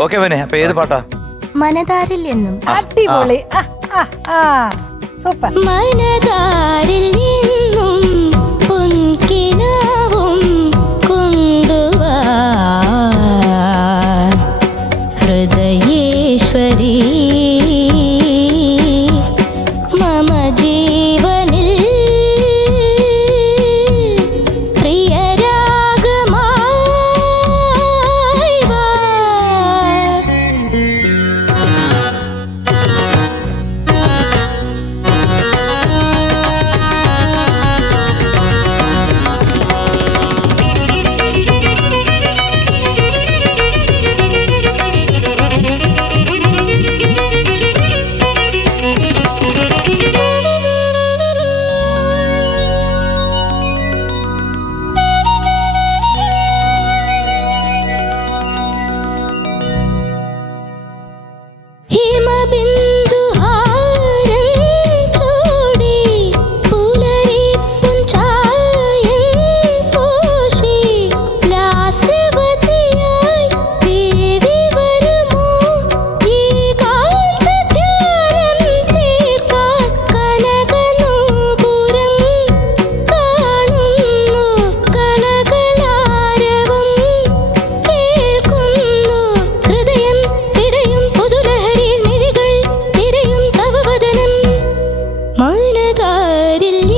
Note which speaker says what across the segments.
Speaker 1: Okay മോനെ അപ്പൊ ഏത് പാട്ടാ?
Speaker 2: മനതാരിൽ എന്നും.
Speaker 3: അടിപൊളി. സൂപ്പർ.
Speaker 2: മനതാരിൽ കാരില്ല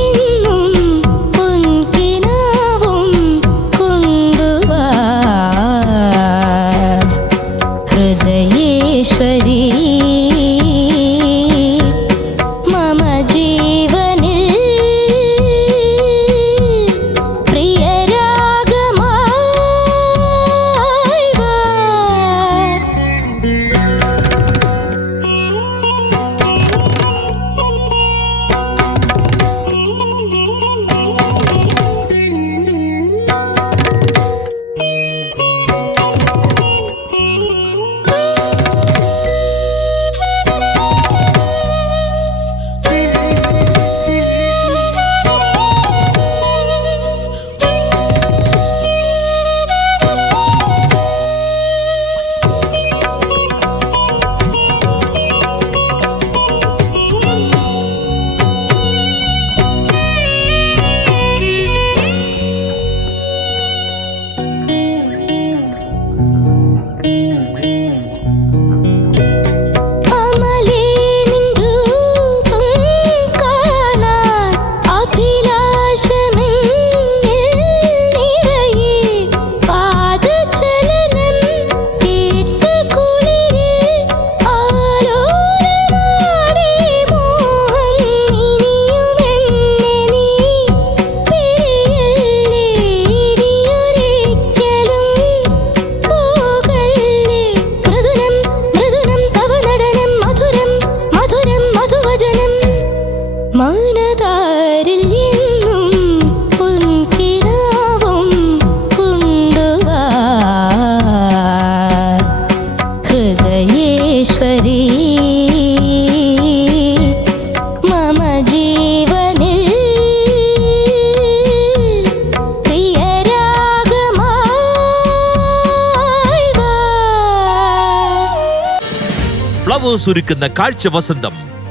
Speaker 2: മനതാരിൽ എന്നും പൊൻകിരാവും കൊണ്ടുവാ. ഹൃദയേശ്വരീ
Speaker 4: ഫ്ലവേഴ്സ് ഒരുക്കുന്ന കാഴ്ച വസന്തം.